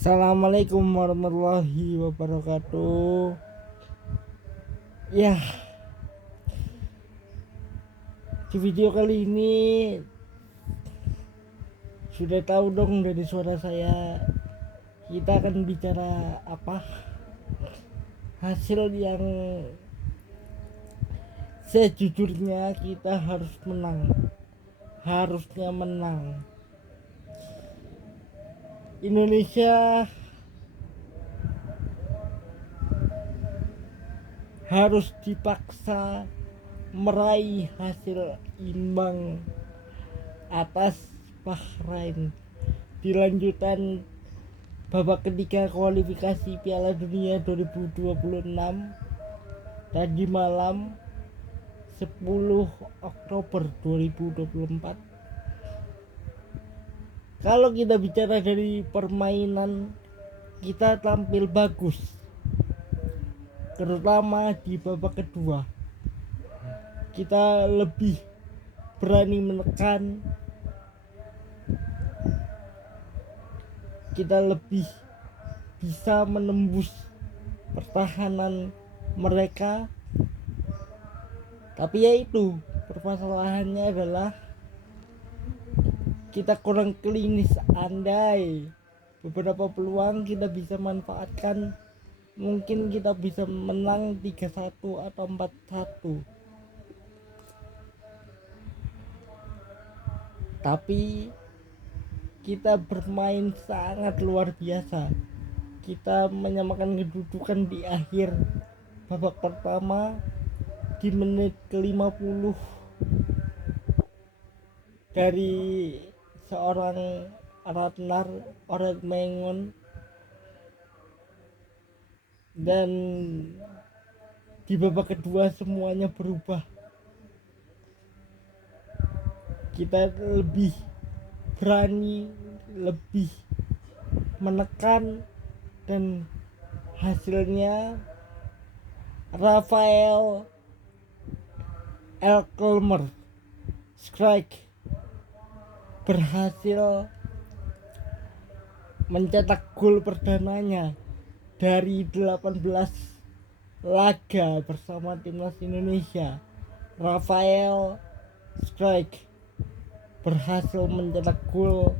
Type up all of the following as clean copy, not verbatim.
Assalamualaikum warahmatullahi wabarakatuh. Ya, di video kali ini sudah tahu dong dari suara saya. Kita akan bicara apa? Hasil yang sejujurnya kita harus menang. Harusnya menang. Indonesia harus dipaksa meraih hasil imbang atas Bahrain di lanjutan babak ketiga kualifikasi Piala Dunia 2026 tadi malam 10 Oktober 2024. Kalau kita bicara dari permainan, kita tampil bagus, terutama di babak kedua. Kita lebih berani menekan, kita lebih bisa menembus pertahanan mereka. Tapi ya itu, permasalahannya adalah kita kurang klinis. Andai beberapa peluang kita bisa manfaatkan, mungkin kita bisa menang 3-1 atau 4-1. Tapi kita bermain sangat luar biasa. Kita menyamakan kedudukan di akhir babak pertama di menit ke-50 dari seorang Ratnar Oretmengon, dan di babak kedua semuanya berubah. Kita lebih berani, lebih menekan, dan hasilnya Rafael Elkelmer Strike berhasil mencetak gol perdananya dari 18 laga bersama timnas Indonesia. Rafael Strike berhasil mencetak gol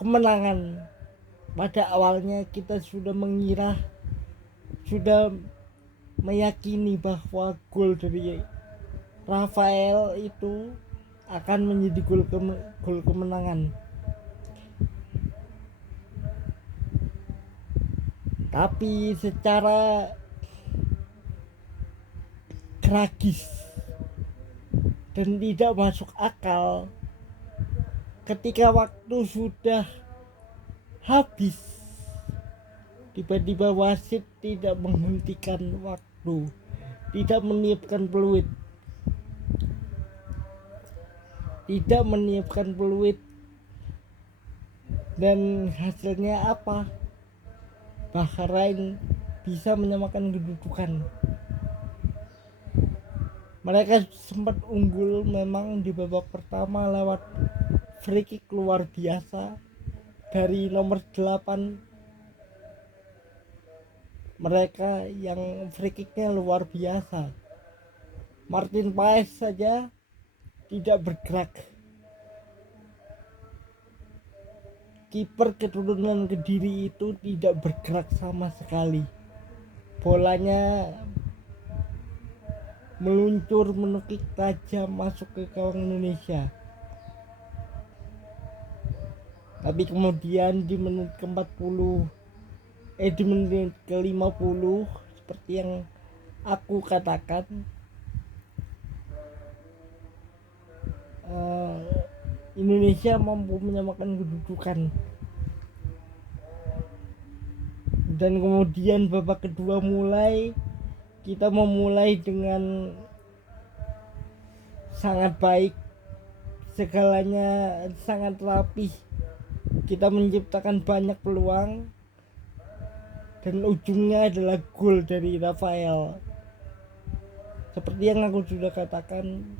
kemenangan. Pada awalnya kita sudah mengira, sudah meyakini bahwa gol dari Rafael itu akan menjadi gol kemenangan. Tapi secara tragis dan tidak masuk akal, ketika waktu sudah habis, tiba-tiba wasit tidak menghentikan waktu, tidak meniupkan peluit, dan hasilnya apa? Bahrain bisa menyamakan kedudukan. Mereka sempat unggul memang di babak pertama lewat free kick luar biasa dari nomor 8. Mereka yang free kicknya luar biasa. Martin Paes saja tidak bergerak. Kiper keturunan Kediri itu tidak bergerak sama sekali. Bolanya meluncur menukik tajam masuk ke gawang Indonesia. Tapi kemudian di menit ke-40, di menit ke-50, seperti yang aku katakan, Indonesia mampu menyamakan kedudukan. Dan kemudian babak kedua kita memulai dengan sangat baik, segalanya sangat rapih. Kita menciptakan banyak peluang dan ujungnya adalah gol dari Rafael. Seperti yang aku sudah katakan,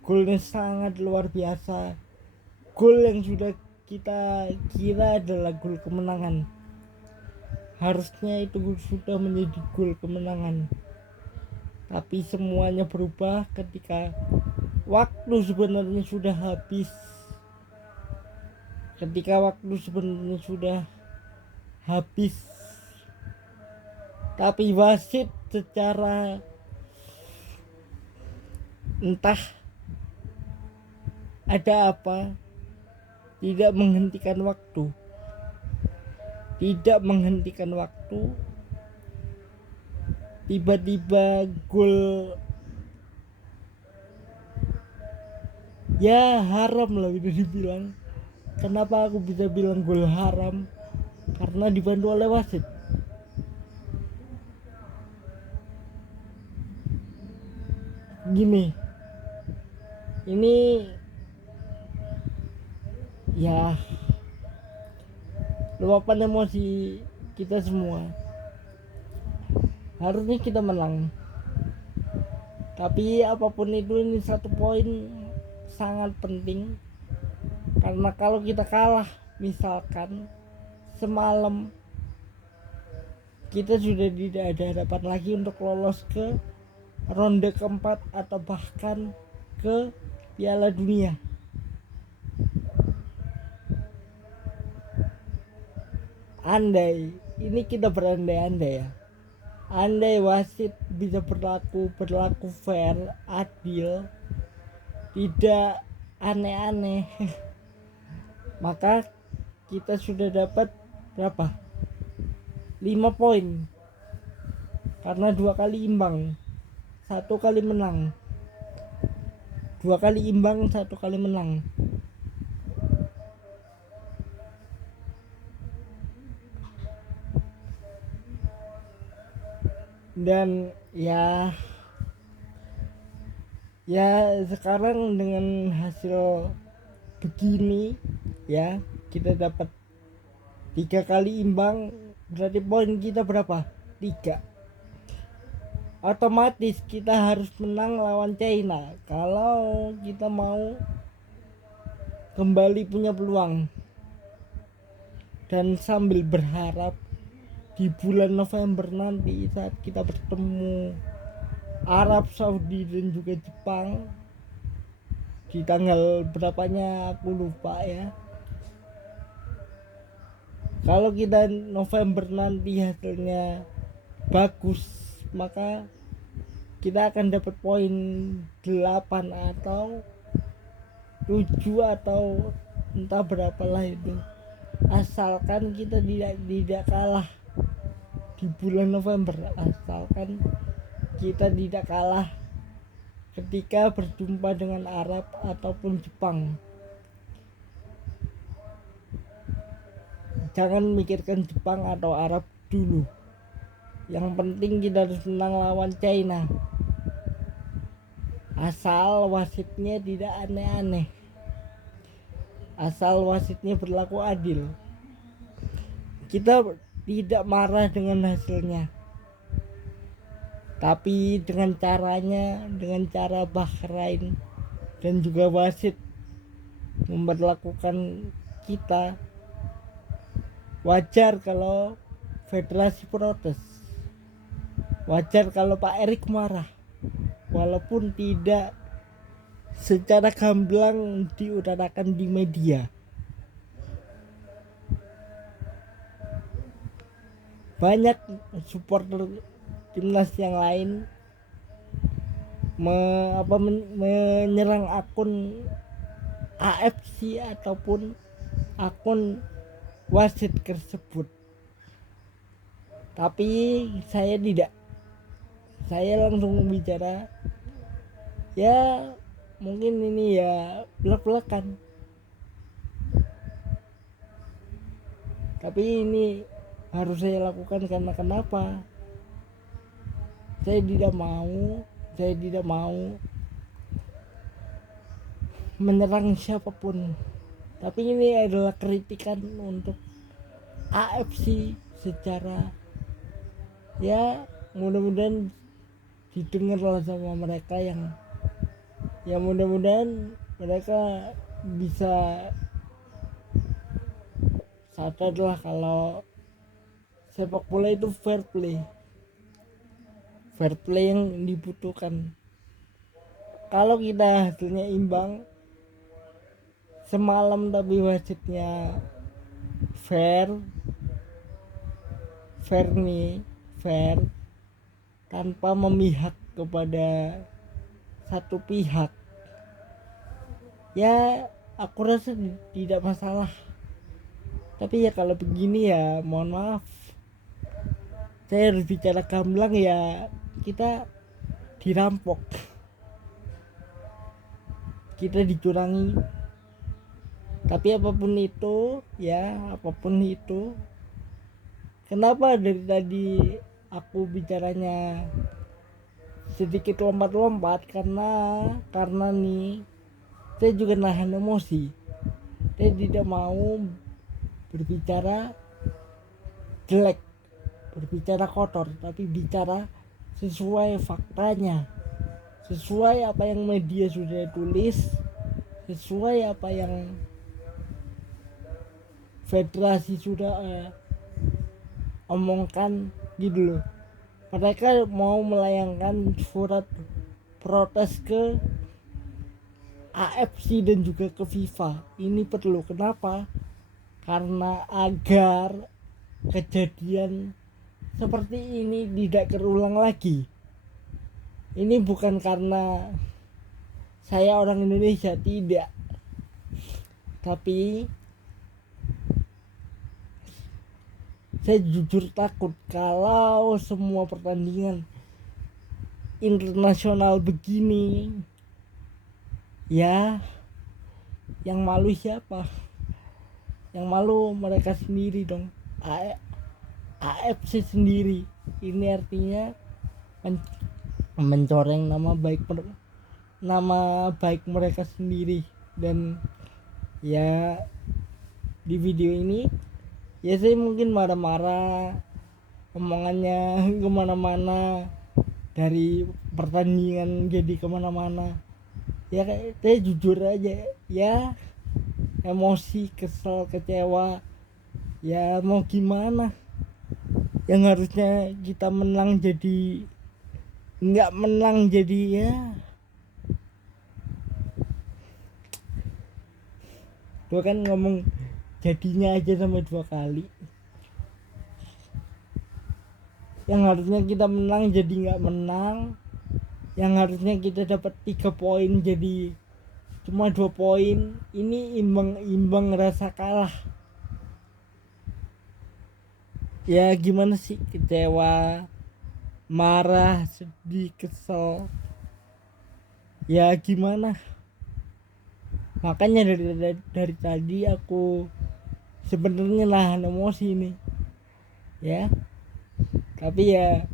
golnya sangat luar biasa. Gol yang sudah kita kira adalah gol kemenangan. Harusnya itu sudah menjadi gol kemenangan. Tapi semuanya berubah ketika waktu sebenarnya sudah habis. Ketika waktu sebenarnya sudah habis. Tapi wasit secara entah ada apa tidak menghentikan waktu. Tiba-tiba gol ya haram lah bisa dibilang. Kenapa aku bisa bilang gol haram? Karena dibantu oleh wasit. Gini, ini ya luapan emosi kita semua. Harusnya kita menang, tapi apapun itu ini satu poin sangat penting. Karena kalau kita kalah, misalkan semalam, kita sudah tidak ada harapan lagi untuk lolos ke ronde keempat atau bahkan ke Piala Dunia. Andai, ini kita berandai-andai ya. Andai wasit bisa berlaku fair, adil, tidak aneh-aneh, maka kita sudah dapat berapa? 5 poin. Karena 2 kali imbang, 1 kali menang. 2 kali imbang, 1 kali menang. Dan ya sekarang dengan hasil begini ya, kita dapat 3 kali imbang, berarti poin kita berapa? 3. Otomatis kita harus menang lawan China kalau kita mau kembali punya peluang. Dan sambil berharap di bulan November nanti saat kita bertemu Arab Saudi dan juga Jepang di tanggal berapanya aku lupa ya. Kalau kita November nanti hasilnya bagus, maka kita akan dapat poin 8 atau 7 atau entah berapalah itu. Asalkan kita tidak kalah di bulan November, asalkan kita tidak kalah ketika berjumpa dengan Arab ataupun Jepang. Jangan mikirkan Jepang atau Arab dulu. Yang penting kita harus menang lawan China. Asal wasitnya tidak aneh-aneh. Asal wasitnya berlaku adil. Kita tidak marah dengan hasilnya, tapi dengan caranya, dengan cara Bahrain dan juga wasit memperlakukan kita, wajar kalau federasi protes, wajar kalau Pak Erik marah, walaupun tidak secara gamblang diutarakan di media. Banyak supporter timnas yang lain menyerang akun AFC ataupun akun wasit tersebut, tapi saya tidak. Saya langsung bicara, ya mungkin ini ya belak-belakan, tapi ini harus saya lakukan karena kenapa? Saya tidak mau menyerang siapapun, tapi ini adalah kritikan untuk AFC secara ya mudah-mudahan didengar sama mereka yang ya mudah-mudahan mereka bisa sadarlah kalau sepak bola itu fair play yang dibutuhkan. Kalau kita hasilnya imbang semalam tapi wasitnya fair tanpa memihak kepada satu pihak, ya aku rasa tidak masalah. Tapi ya kalau begini ya mohon maaf, saya harus bicara gamblang, ya kita dirampok, kita dicurangi. Tapi apapun itu, kenapa dari tadi aku bicaranya sedikit lompat-lompat, karena nih saya juga nahan emosi. Saya tidak mau berbicara jelek, berbicara kotor, tapi bicara sesuai faktanya, sesuai apa yang media sudah tulis, sesuai apa yang federasi sudah omongkan gitu loh. Mereka mau melayangkan surat protes ke AFC dan juga ke FIFA. Ini perlu, kenapa? Karena agar kejadian seperti ini tidak terulang lagi. Ini bukan karena saya orang Indonesia, tidak, tapi saya jujur takut kalau semua pertandingan internasional begini, ya yang malu siapa? Yang malu mereka sendiri dong, AFC sendiri. Ini artinya mencoreng nama baik mereka sendiri. Dan ya di video ini ya saya mungkin marah-marah, omongannya kemana-mana, dari pertandingan jadi kemana-mana. Ya saya jujur aja, ya emosi, kesel, kecewa, ya mau gimana. Yang harusnya kita menang jadi nggak menang, jadi ya gua kan ngomong jadinya aja sampai 2 kali. Yang harusnya kita menang jadi nggak menang, yang harusnya kita dapat 3 poin jadi cuma 2 poin. Ini imbang rasa kalah. Ya gimana sih, kecewa, marah, sedih, kesel, ya gimana. Makanya dari tadi aku sebenarnya nahan emosi nih, ya. Tapi ya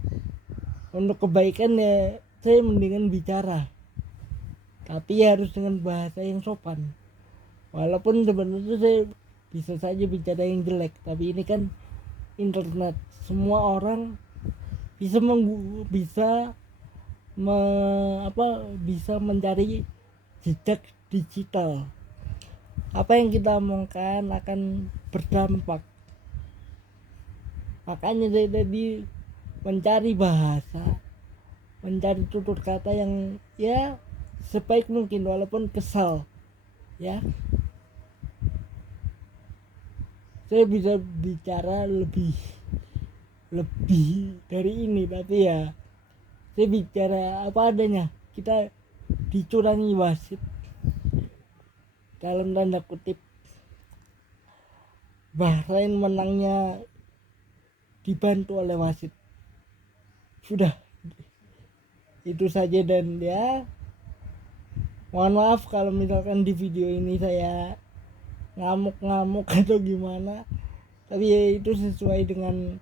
untuk kebaikan ya saya mendingan bicara, tapi ya harus dengan bahasa yang sopan. Walaupun sebenarnya saya bisa saja bicara yang jelek, tapi ini kan internet, semua orang bisa bisa mencari jejak digital. Apa yang kita omongkan akan berdampak. Makanya saya tadi mencari bahasa, mencari tutur kata yang ya sebaik mungkin, walaupun kesal, ya saya bisa bicara lebih dari ini. Tapi ya saya bicara apa adanya. Kita dicurangi wasit dalam tanda kutip. Bahrain menangnya dibantu oleh wasit. Sudah itu saja. Dan ya mohon maaf kalau misalkan di video ini saya ngamuk-ngamuk atau gimana, tapi ya itu sesuai dengan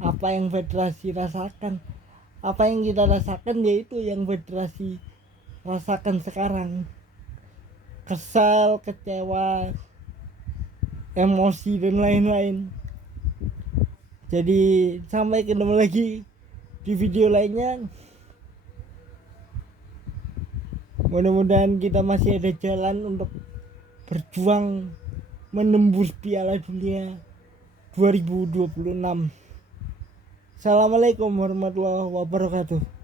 apa yang federasi rasakan. Apa yang kita rasakan yaitu yang federasi rasakan sekarang. Kesal, kecewa, emosi dan lain-lain. Jadi sampai ketemu lagi di video lainnya. Mudah-mudahan kita masih ada jalan untuk berjuang menembus Piala Dunia 2026. Assalamualaikum warahmatullahi wabarakatuh.